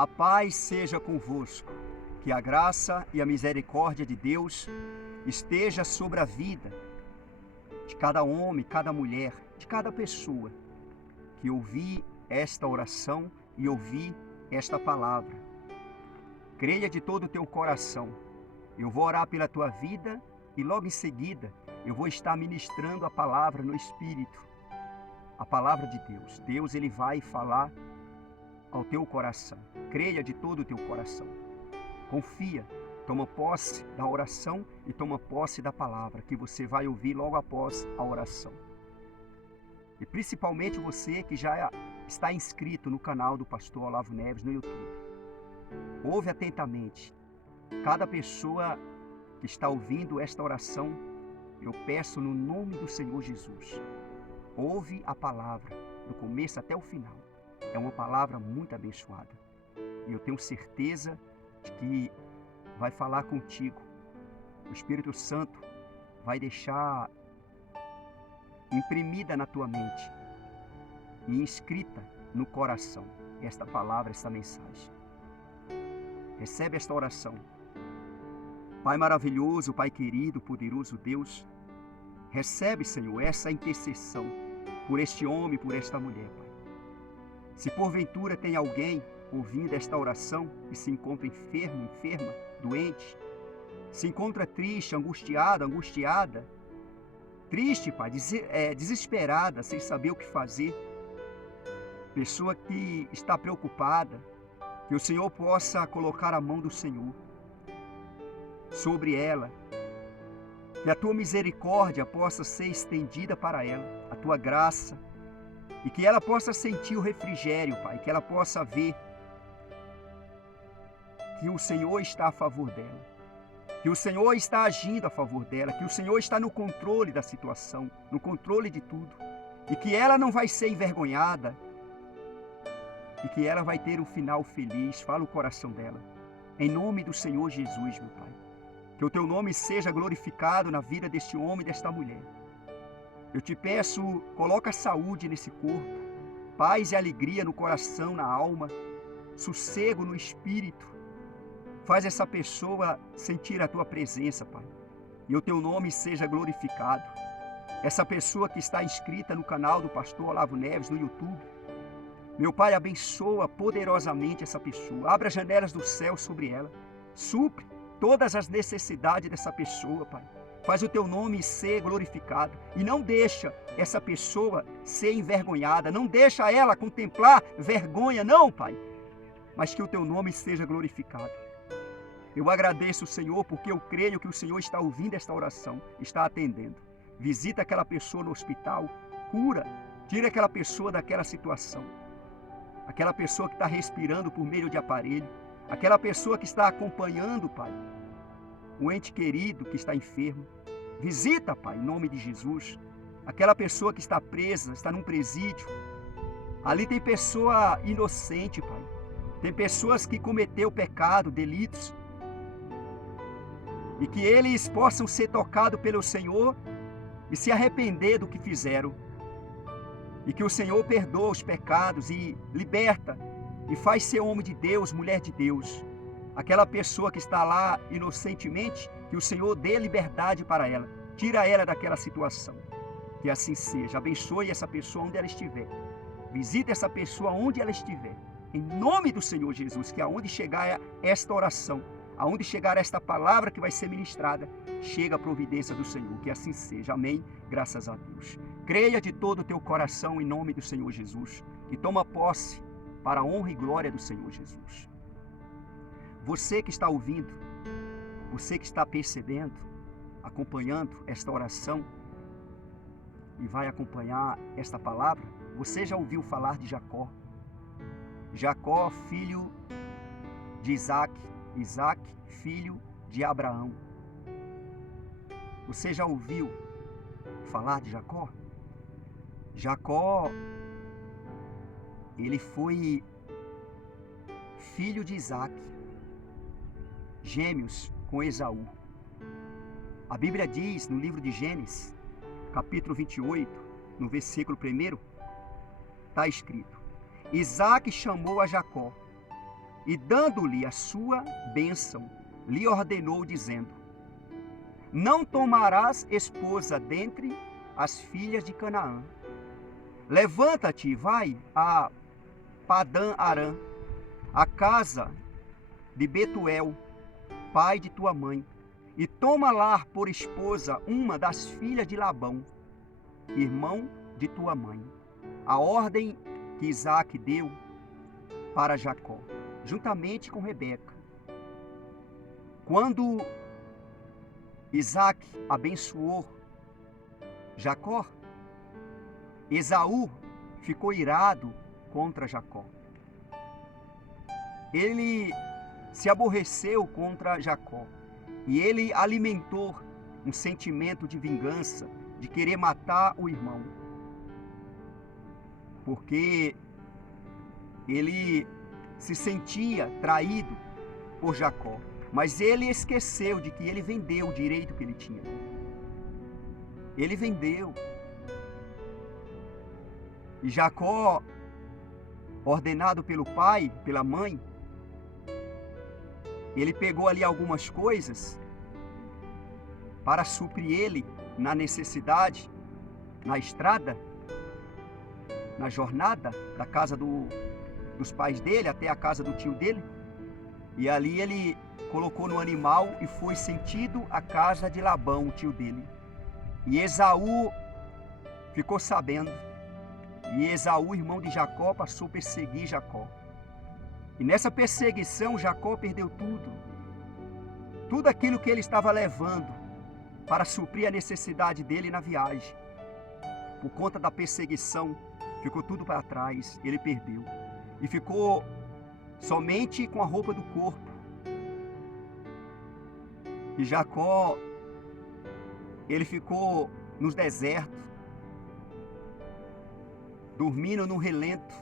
A paz seja convosco, que a graça e a misericórdia de Deus esteja sobre a vida de cada homem, cada mulher, de cada pessoa que ouvir esta oração e ouvir esta palavra. Creia de todo o teu coração. Eu vou orar pela tua vida e logo em seguida eu vou estar ministrando a palavra no Espírito. A palavra de Deus. Deus, ele vai falar ao teu coração. Creia de todo o teu coração. Confia, toma posse da oração e toma posse da palavra que você vai ouvir logo após a oração. E principalmente você que já está inscrito no canal do Pastor Olavo Neves no YouTube. Ouve atentamente. Cada pessoa que está ouvindo esta oração, eu peço no nome do Senhor Jesus. Ouve a palavra do começo até o final. É uma palavra muito abençoada. E eu tenho certeza de que vai falar contigo. O Espírito Santo vai deixar imprimida na tua mente e inscrita no coração esta palavra, esta mensagem. Recebe esta oração. Pai maravilhoso, Pai querido, poderoso Deus, recebe, Senhor, essa intercessão por este homem, por esta mulher, Pai. Se porventura tem alguém ouvindo esta oração e se encontra enfermo, enferma, doente, se encontra triste, angustiado, angustiada, triste, Pai, desesperada, sem saber o que fazer, pessoa que está preocupada, que o Senhor possa colocar a mão do Senhor sobre ela, que a tua misericórdia possa ser estendida para ela, a tua graça, e que ela possa sentir o refrigério, Pai, que ela possa ver que o Senhor está a favor dela, que o Senhor está agindo a favor dela, que o Senhor está no controle da situação, no controle de tudo, e que ela não vai ser envergonhada, e que ela vai ter um final feliz. Fala o coração dela, em nome do Senhor Jesus, meu Pai. Que o teu nome seja glorificado na vida deste homem e desta mulher. Eu te peço, coloca saúde nesse corpo, paz e alegria no coração, na alma, sossego no espírito. Faz essa pessoa sentir a tua presença, Pai. E o teu nome seja glorificado. Essa pessoa que está inscrita no canal do Pastor Olavo Neves no YouTube, meu Pai, abençoa poderosamente essa pessoa. Abra as janelas do céu sobre ela. Supre todas as necessidades dessa pessoa, Pai. Faz o teu nome ser glorificado. E não deixa essa pessoa ser envergonhada. Não deixa ela contemplar vergonha, não, Pai. Mas que o teu nome seja glorificado. Eu agradeço, Senhor, porque eu creio que o Senhor está ouvindo esta oração, está atendendo. Visita aquela pessoa no hospital, cura, tira aquela pessoa daquela situação. Aquela pessoa que está respirando por meio de aparelho, aquela pessoa que está acompanhando, Pai, o ente querido que está enfermo. Visita, Pai, em nome de Jesus. Aquela pessoa que está presa, está num presídio. Ali tem pessoa inocente, Pai. Tem pessoas que cometeu pecado, delitos. E que eles possam ser tocados pelo Senhor e se arrepender do que fizeram. E que o Senhor perdoa os pecados e liberta e faz ser homem de Deus, mulher de Deus. Aquela pessoa que está lá inocentemente, que o Senhor dê liberdade para ela. Tira ela daquela situação. Que assim seja. Abençoe essa pessoa onde ela estiver. Visite essa pessoa onde ela estiver. Em nome do Senhor Jesus, que aonde chegar esta oração, aonde chegar esta palavra que vai ser ministrada, chega a providência do Senhor. Que assim seja. Amém. Graças a Deus. Creia de todo o teu coração em nome do Senhor Jesus. E toma posse para a honra e glória do Senhor Jesus. Você que está ouvindo, você que está percebendo, acompanhando esta oração e vai acompanhar esta palavra, você já ouviu falar de Jacó. Jacó, filho de Isaac, Isaac, filho de Abraão. Você já ouviu falar de Jacó? Jacó, ele foi filho de Isaac, gêmeos com Esaú. A Bíblia diz no livro de Gênesis, capítulo 28, no versículo 1, está escrito: Isaac chamou a Jacó e dando-lhe a sua bênção, lhe ordenou, dizendo: não tomarás esposa dentre as filhas de Canaã. Levanta-te e vai a Padã-Arã, a casa de Betuel, pai de tua mãe, e toma lá por esposa uma das filhas de Labão, irmão de tua mãe. A ordem que Isaque deu para Jacó, juntamente com Rebeca. Quando Isaque abençoou Jacó, Esaú ficou irado contra Jacó. Ele se aborreceu contra Jacó e ele alimentou um sentimento de vingança, de querer matar o irmão, porque ele se sentia traído por Jacó, mas ele esqueceu de que ele vendeu o direito que ele tinha. Ele vendeu. E Jacó, ordenado pelo pai, pela mãe, ele pegou ali algumas coisas para suprir ele na necessidade, na estrada, na jornada da casa dos pais dele até a casa do tio dele. E ali ele colocou no animal e foi sentido à casa de Labão, o tio dele. E Esaú ficou sabendo. E Esaú, irmão de Jacó, passou a perseguir Jacó. E nessa perseguição, Jacó perdeu tudo. Tudo aquilo que ele estava levando para suprir a necessidade dele na viagem. Por conta da perseguição, ficou tudo para trás, ele perdeu. E ficou somente com a roupa do corpo. E Jacó, ele ficou nos desertos, dormindo no relento.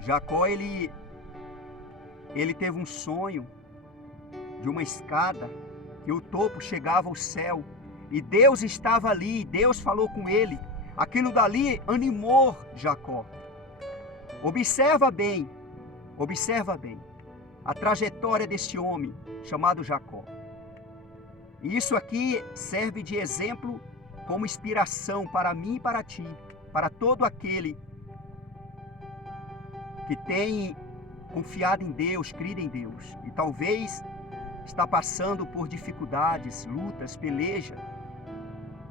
Jacó, ele teve um sonho de uma escada, que o topo chegava ao céu, e Deus estava ali, Deus falou com ele. Aquilo dali animou Jacó. Observa bem a trajetória deste homem chamado Jacó. E isso aqui serve de exemplo como inspiração para mim e para ti, para todo aquele que tem confiado em Deus, crido em Deus, e talvez está passando por dificuldades, lutas, peleja,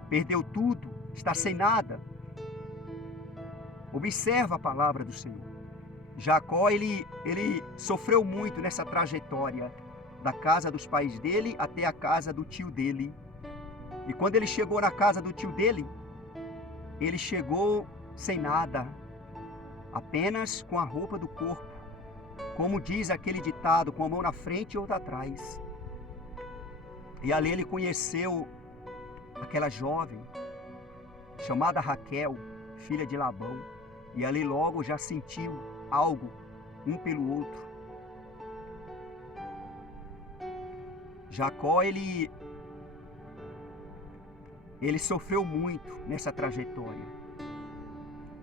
perdeu tudo, está sem nada. Observa a palavra do Senhor. Jacó, ele sofreu muito nessa trajetória da casa dos pais dele até a casa do tio dele. E quando ele chegou na casa do tio dele, ele chegou sem nada, apenas com a roupa do corpo, como diz aquele ditado, com a mão na frente e outra atrás. E ali ele conheceu aquela jovem chamada Raquel, filha de Labão, e ali logo já sentiu algo um pelo outro. Jacó, ele sofreu muito nessa trajetória.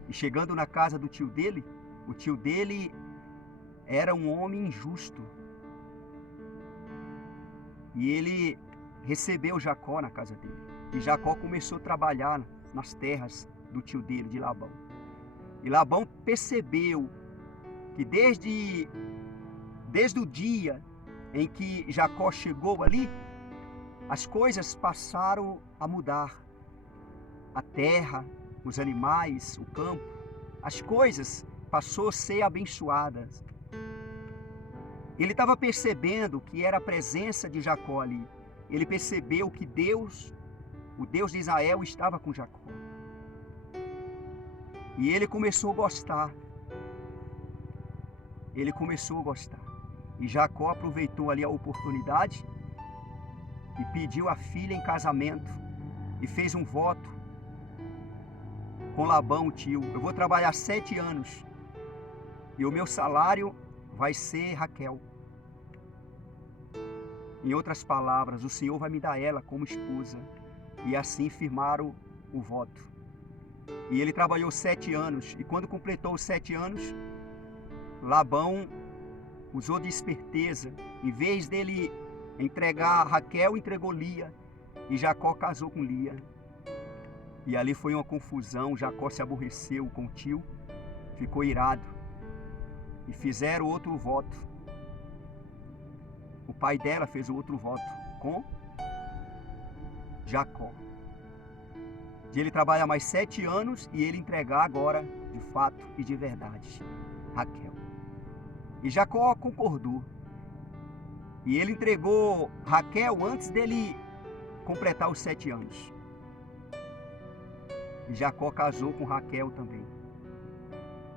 E chegando na casa do tio dele, o tio dele era um homem injusto. E ele recebeu Jacó na casa dele. E Jacó começou a trabalhar nas terras do tio dele, de Labão. E Labão percebeu que desde o dia em que Jacó chegou ali, as coisas passaram a mudar. A terra, os animais, o campo, as coisas passou a ser abençoadas. Ele estava percebendo que era a presença de Jacó ali. Ele percebeu que Deus, o Deus de Israel, estava com Jacó. E ele começou a gostar. Ele começou a gostar. E Jacó aproveitou ali a oportunidade e pediu a filha em casamento e fez um voto com Labão, o tio. Eu vou trabalhar 7 anos e o meu salário vai ser Raquel. Em outras palavras, o Senhor vai me dar ela como esposa. E assim firmaram o voto. E ele trabalhou 7 anos. E quando completou os 7 anos, Labão usou de esperteza. Em vez dele entregar Raquel, entregou Lia. E Jacó casou com Lia. E ali foi uma confusão. Jacó se aborreceu com o tio, ficou irado. E fizeram outro voto. O pai dela fez o outro voto com Jacó. De ele trabalhar mais 7 anos e ele entregar agora, de fato e de verdade, Raquel. E Jacó concordou. E ele entregou Raquel antes dele completar os 7 anos. E Jacó casou com Raquel também.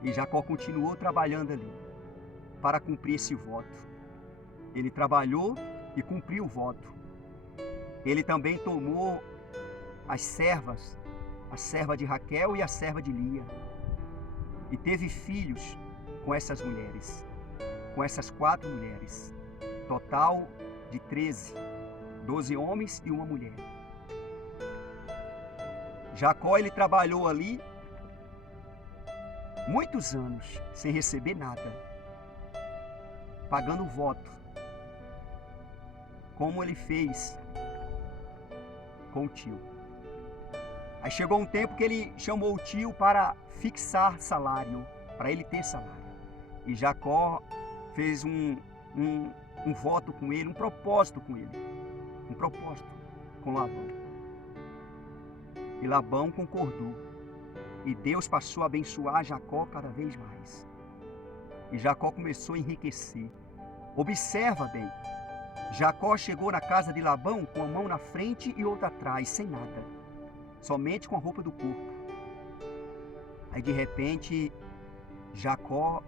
E Jacó continuou trabalhando ali para cumprir esse voto. Ele trabalhou e cumpriu o voto. Ele também tomou as servas, a serva de Raquel e a serva de Lia. E teve filhos com essas mulheres, com essas 4 mulheres. Total de 13, 12 homens e uma mulher. Jacó, ele trabalhou ali muitos anos sem receber nada, pagando voto, como ele fez com o tio. Aí chegou um tempo que ele chamou o tio para fixar salário, para ele ter salário. E Jacó fez um voto com ele, um propósito com ele, um propósito com Labão. E Labão concordou. E Deus passou a abençoar Jacó cada vez mais. E Jacó começou a enriquecer. Observa bem, Jacó chegou na casa de Labão com a mão na frente e outra atrás, sem nada, somente com a roupa do corpo. Aí de repente, Jacó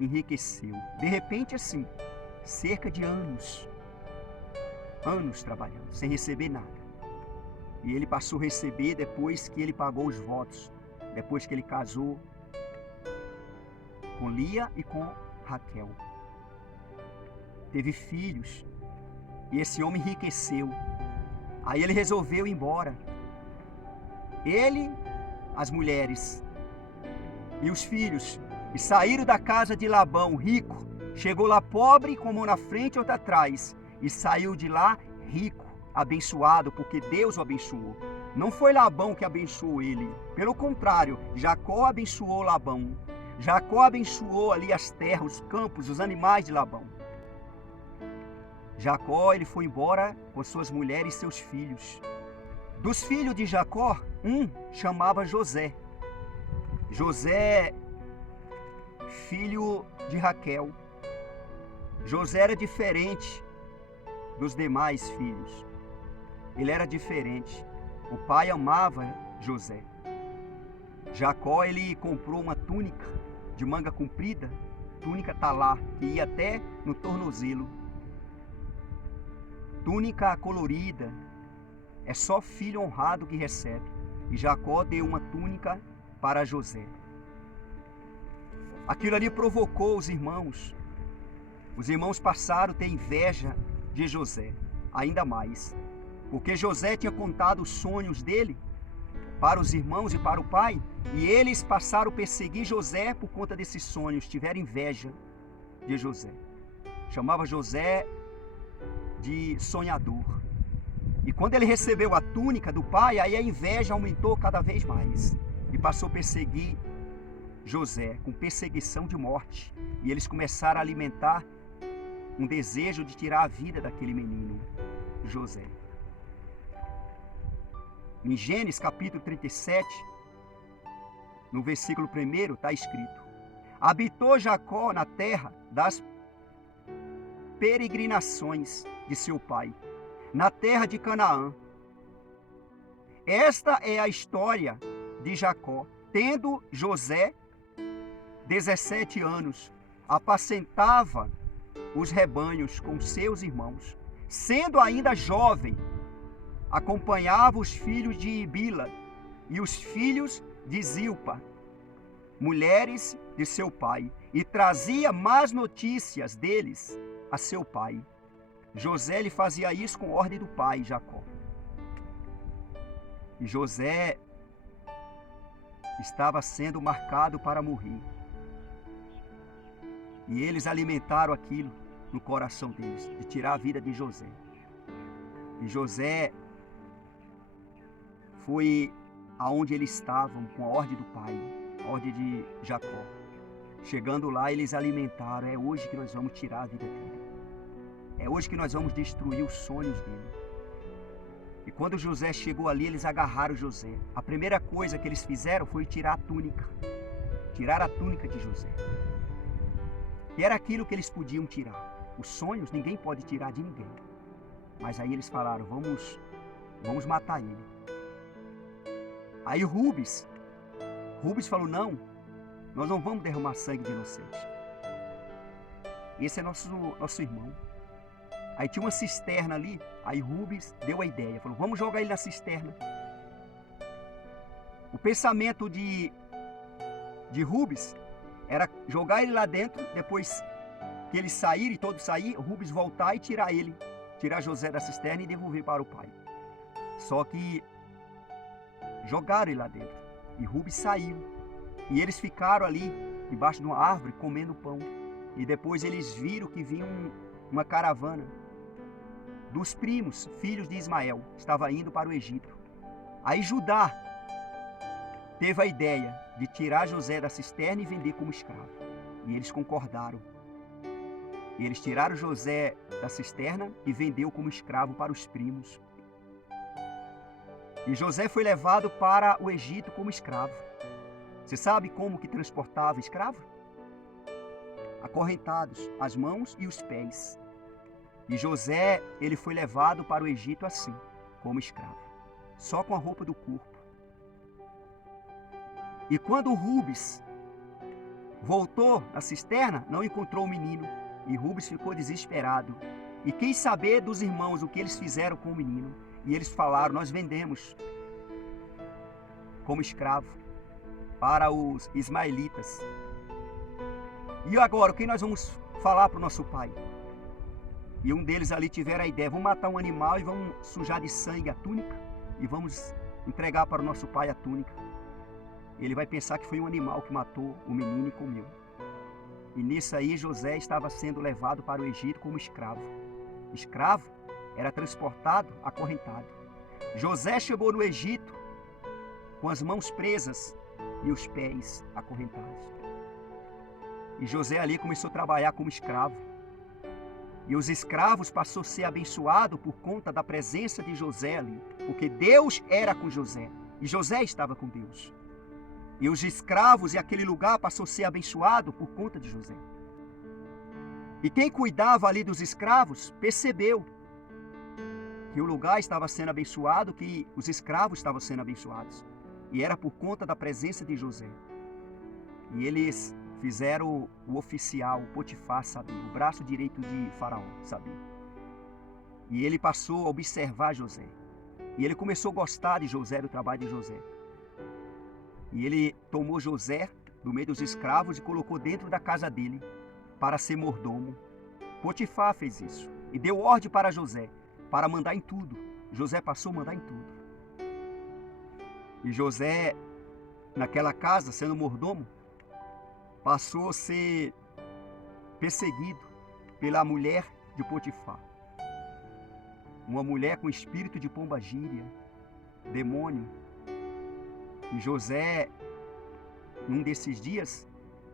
enriqueceu. De repente assim, cerca de anos trabalhando, sem receber nada. E ele passou a receber depois que ele pagou os votos, depois que ele casou com Lia e com Raquel. Teve filhos, e esse homem enriqueceu. Aí ele resolveu ir embora. Ele, as mulheres e os filhos, e saíram da casa de Labão, rico. Chegou lá pobre, com a mão na frente e outra atrás, e saiu de lá rico, abençoado, porque Deus o abençoou. Não foi Labão que abençoou ele, pelo contrário, Jacó abençoou Labão. Jacó abençoou ali as terras, os campos, os animais de Labão. Jacó, ele foi embora com suas mulheres e seus filhos. Dos filhos de Jacó, um chamava José. José, filho de Raquel. José era diferente dos demais filhos. Ele era diferente. O pai amava José. Jacó, ele comprou uma túnica de manga comprida, túnica talá, que ia até no tornozelo. Túnica colorida, é só filho honrado que recebe. E Jacó deu uma túnica para José. Aquilo ali provocou os irmãos. Os irmãos passaram a ter inveja de José, ainda mais. Porque José tinha contado os sonhos dele para os irmãos e para o pai. E eles passaram a perseguir José por conta desses sonhos. Tiveram inveja de José. Chamava José de sonhador. E quando ele recebeu a túnica do pai, aí a inveja aumentou cada vez mais. E passou a perseguir José, com perseguição de morte. E eles começaram a alimentar um desejo de tirar a vida daquele menino, José. Em Gênesis capítulo 37, no versículo 1, está escrito: habitou Jacó na terra das peregrinações de seu pai, na terra de Canaã. Esta é a história de Jacó. Tendo José 17 anos, apacentava os rebanhos com seus irmãos. Sendo ainda jovem, acompanhava os filhos de Bila e os filhos de Zilpa, mulheres de seu pai, e trazia más notícias deles a seu pai. José lhe fazia isso com ordem do pai, Jacó. E José estava sendo marcado para morrer. E eles alimentaram aquilo no coração deles, de tirar a vida de José. E José foi aonde eles estavam com a ordem do pai, a ordem de Jacó. Chegando lá, eles alimentaram. É hoje que nós vamos tirar a vida dele. É hoje que nós vamos destruir os sonhos dele. E quando José chegou ali, eles agarraram José. A primeira coisa que eles fizeram foi tirar a túnica. Tirar a túnica de José. E era aquilo que eles podiam tirar. Os sonhos ninguém pode tirar de ninguém. Mas aí eles falaram, vamos matar ele. Aí Rubens falou, não, nós não vamos derramar sangue de inocente. Esse é nosso irmão. Aí tinha uma cisterna ali, aí Rubens deu a ideia, falou, vamos jogar ele na cisterna. O pensamento de Rubens era jogar ele lá dentro, depois que eles saírem, todos saírem, Rubens voltar e tirar José da cisterna e devolver para o pai. Só que jogaram ele lá dentro e Rubens saiu. E eles ficaram ali, debaixo de uma árvore, comendo pão. E depois eles viram que vinha uma caravana dos primos, filhos de Ismael, estava indo para o Egito. Aí Judá teve a ideia de tirar José da cisterna e vender como escravo. E eles concordaram. E eles tiraram José da cisterna e vendeu como escravo para os primos. E José foi levado para o Egito como escravo. Você sabe como que transportava escravo? Acorrentados, as mãos e os pés. E José, ele foi levado para o Egito assim, como escravo, só com a roupa do corpo. E quando Rubens voltou à cisterna, não encontrou o menino. E Rubens ficou desesperado. E quis saber dos irmãos o que eles fizeram com o menino. E eles falaram, nós vendemos como escravo para os ismaelitas. E agora, o que nós vamos falar para o nosso pai? E um deles ali tiveram a ideia, vamos matar um animal e vamos sujar de sangue a túnica e vamos entregar para o nosso pai a túnica. Ele vai pensar que foi um animal que matou o menino e comeu. E nisso aí José estava sendo levado para o Egito como escravo. Escravo era transportado, acorrentado. José chegou no Egito com as mãos presas e os pés acorrentados. E José ali começou a trabalhar como escravo. E os escravos passaram a ser abençoados por conta da presença de José ali. Porque Deus era com José. E José estava com Deus. E os escravos e aquele lugar passou a ser abençoado por conta de José. E quem cuidava ali dos escravos percebeu que o lugar estava sendo abençoado, que os escravos estavam sendo abençoados. E era por conta da presença de José. E eles fizeram o oficial, o Potifar, saber, o braço direito de Faraó, saber. E ele passou a observar José. E ele começou a gostar de José, do trabalho de José. E ele tomou José do meio dos escravos e colocou dentro da casa dele para ser mordomo. Potifar fez isso e deu ordem para José para mandar em tudo. José passou a mandar em tudo. E José, naquela casa, sendo mordomo, passou a ser perseguido pela mulher de Potifar. Uma mulher com espírito de pombagíria, demônio. E José, num desses dias,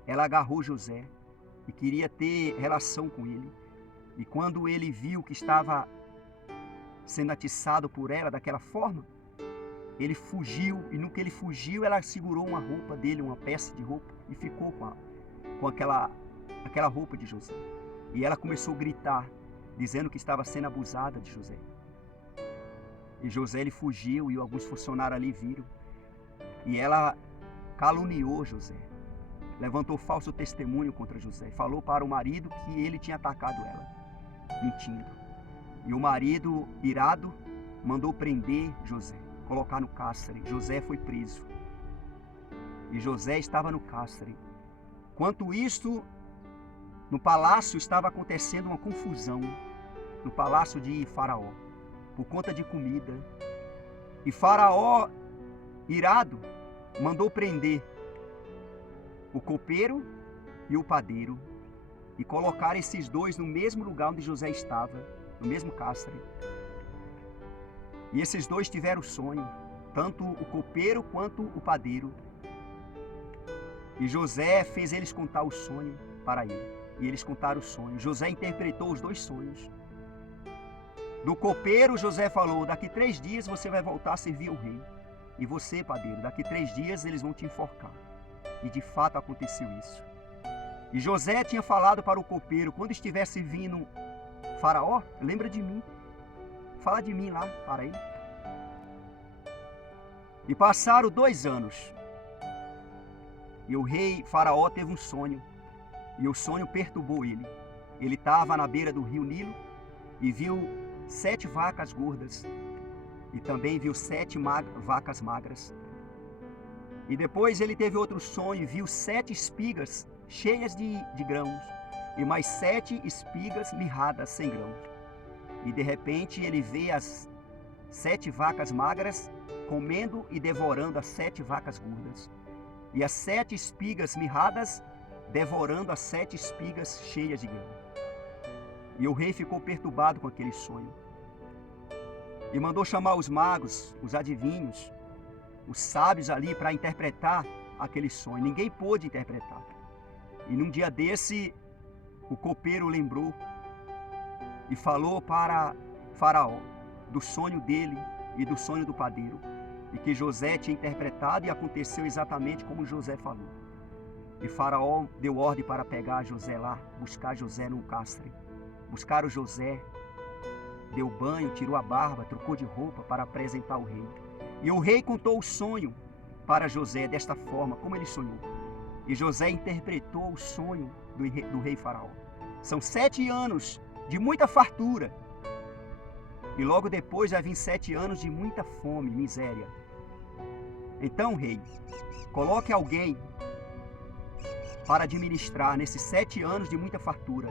ela agarrou José e queria ter relação com ele. E quando ele viu que estava sendo atiçado por ela daquela forma, ele fugiu. E no que ele fugiu, ela segurou uma roupa dele, uma peça de roupa, e ficou com aquela roupa de José. E ela começou a gritar, dizendo que estava sendo abusada de José. E José, ele fugiu e alguns funcionários ali viram. E ela caluniou José, levantou falso testemunho contra José, falou para o marido que ele tinha atacado ela, mentindo. E o marido, irado, mandou prender José, colocar no cárcere. José foi preso. E José estava no cárcere. Enquanto isto, no palácio estava acontecendo uma confusão, no palácio de Faraó, por conta de comida. E Faraó, irado, mandou prender o copeiro e o padeiro. e colocaram esses dois no mesmo lugar onde José estava, no mesmo cárcere. E esses dois tiveram sonho, tanto o copeiro quanto o padeiro. E José fez eles contar o sonho para ele. E eles contaram o sonho. José interpretou os dois sonhos. Do copeiro, José falou: daqui 3 dias você vai voltar a servir o rei. E você, padeiro, daqui 3 dias eles vão te enforcar. E de fato aconteceu isso. E José tinha falado para o copeiro: quando estivesse vindo Faraó, lembra de mim. Fala de mim lá para ele. E passaram 2 anos. E o rei Faraó teve um sonho. E o sonho perturbou ele. Ele estava na beira do rio Nilo e viu 7 vacas gordas. E também viu 7 vacas magras. E depois ele teve outro sonho e viu 7 espigas cheias de grãos. E mais 7 espigas mirradas sem grãos. E de repente ele vê as 7 vacas magras comendo e devorando as 7 vacas gordas. E as 7 espigas mirradas devorando as 7 espigas cheias de grão. E o rei ficou perturbado com aquele sonho. E mandou chamar os magos, os adivinhos, os sábios ali para interpretar aquele sonho. Ninguém pôde interpretar. E num dia desse, o copeiro lembrou e falou para Faraó do sonho dele e do sonho do padeiro. E que José tinha interpretado e aconteceu exatamente como José falou. E Faraó deu ordem para pegar José lá, buscar José no cárcere. Buscaram José, deu banho, tirou a barba, trocou de roupa para apresentar o rei. E o rei contou o sonho para José desta forma, como ele sonhou. E José interpretou o sonho do rei Faraó. São 7 anos de muita fartura. E logo depois vai vir 7 anos de muita fome, miséria. Então, rei, coloque alguém para administrar nesses 7 anos de muita fartura,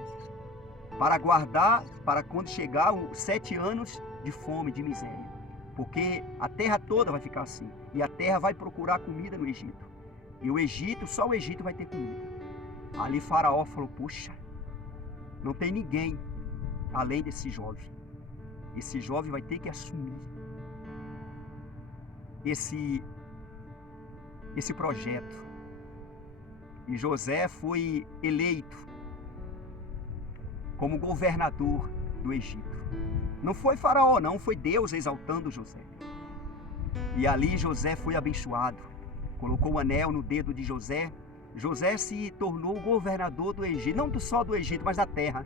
para guardar para quando chegar os 7 anos de fome, de miséria. Porque a terra toda vai ficar assim. E a terra vai procurar comida no Egito. E o Egito, só o Egito vai ter comida. Ali Faraó falou: puxa, não tem ninguém além desse jovem. Esse jovem vai ter que assumir esse projeto. E José foi eleito como governador do Egito. Não foi Faraó, não, foi Deus exaltando José. E ali José foi abençoado. Colocou o anel no dedo de José. José se tornou governador do Egito, não só do Egito, mas da terra.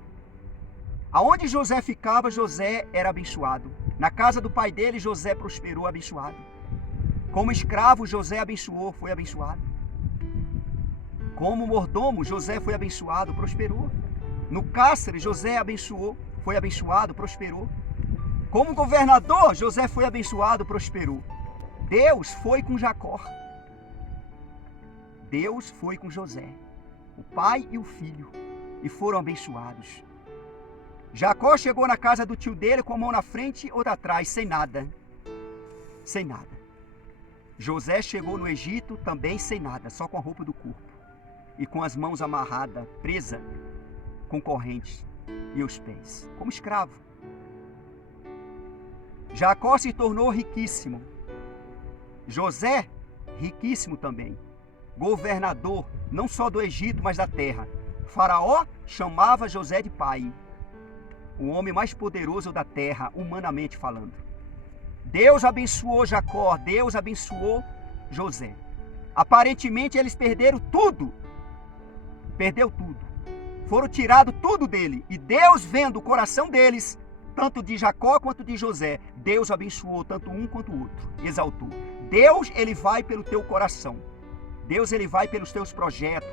Aonde José ficava, José era abençoado. Na casa do pai dele, José prosperou, abençoado. Como escravo, José abençoou, foi abençoado. Como mordomo, José foi abençoado, prosperou. No cárcere, José abençoou, foi abençoado, prosperou. Como governador, José foi abençoado, prosperou. Deus foi com Jacó. Deus foi com José, o pai e o filho, e foram abençoados. Jacó chegou na casa do tio dele com a mão na frente ou atrás, sem nada. Sem nada. José chegou no Egito também sem nada, só com a roupa do corpo. E com as mãos amarradas, presa com correntes e os pés, como escravo. Jacó se tornou riquíssimo. José, riquíssimo também. Governador, não só do Egito, mas da terra. Faraó chamava José de pai. O homem mais poderoso da terra, humanamente falando. Deus abençoou Jacó, Deus abençoou José. Aparentemente eles perderam tudo. Perdeu tudo. Foram tirados tudo dele. E Deus, vendo o coração deles, tanto de Jacó quanto de José, Deus abençoou tanto um quanto o outro. Exaltou. Deus, ele vai pelo teu coração. Deus, ele vai pelos teus projetos,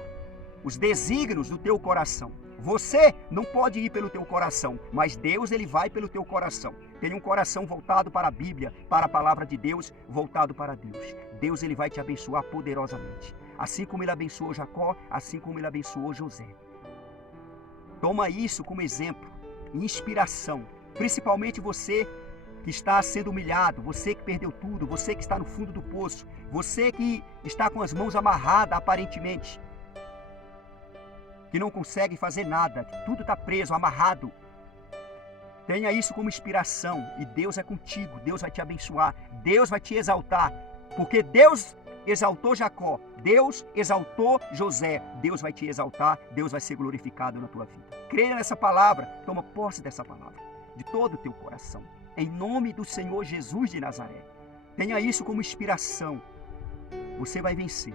os desígnios do teu coração. Você não pode ir pelo teu coração, mas Deus, ele vai pelo teu coração. Tem um coração voltado para a Bíblia, para a palavra de Deus, voltado para Deus. Deus, ele vai te abençoar poderosamente. Assim como ele abençoou Jacó, assim como ele abençoou José. Toma isso como exemplo, inspiração. Principalmente você que está sendo humilhado, você que perdeu tudo, você que está no fundo do poço, você que está com as mãos amarradas aparentemente. que não consegue fazer nada, que tudo está preso, amarrado. Tenha isso como inspiração e Deus é contigo, Deus vai te abençoar, Deus vai te exaltar, porque Deus exaltou Jacó, Deus exaltou José, Deus vai te exaltar, Deus vai ser glorificado na tua vida. Creia nessa palavra, toma posse dessa palavra, de todo o teu coração, em nome do Senhor Jesus de Nazaré. Tenha isso como inspiração, você vai vencer.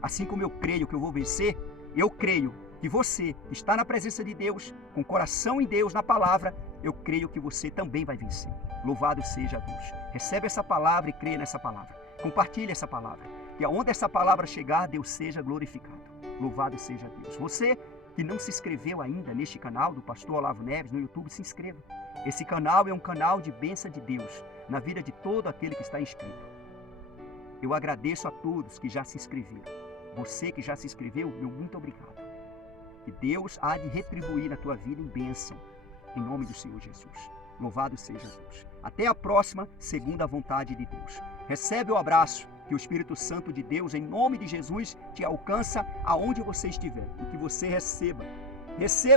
Assim como eu creio que eu vou vencer, eu creio que você que está na presença de Deus, com o coração em Deus, na palavra, eu creio que você também vai vencer. Louvado seja Deus. Recebe essa palavra e creia nessa palavra. Compartilhe essa palavra. Que aonde essa palavra chegar, Deus seja glorificado. Louvado seja Deus. Você que não se inscreveu ainda neste canal do Pastor Olavo Neves no YouTube, se inscreva. Esse canal é um canal de bênção de Deus na vida de todo aquele que está inscrito. Eu agradeço a todos que já se inscreveram. Você que já se inscreveu, meu muito obrigado. Que Deus há de retribuir na tua vida em bênção, em nome do Senhor Jesus. Louvado seja Deus. Até a próxima, segundo a vontade de Deus. Recebe o abraço que o Espírito Santo de Deus, em nome de Jesus, te alcança aonde você estiver. E que você receba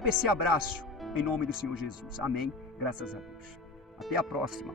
esse abraço, em nome do Senhor Jesus. Amém. Graças a Deus. Até a próxima.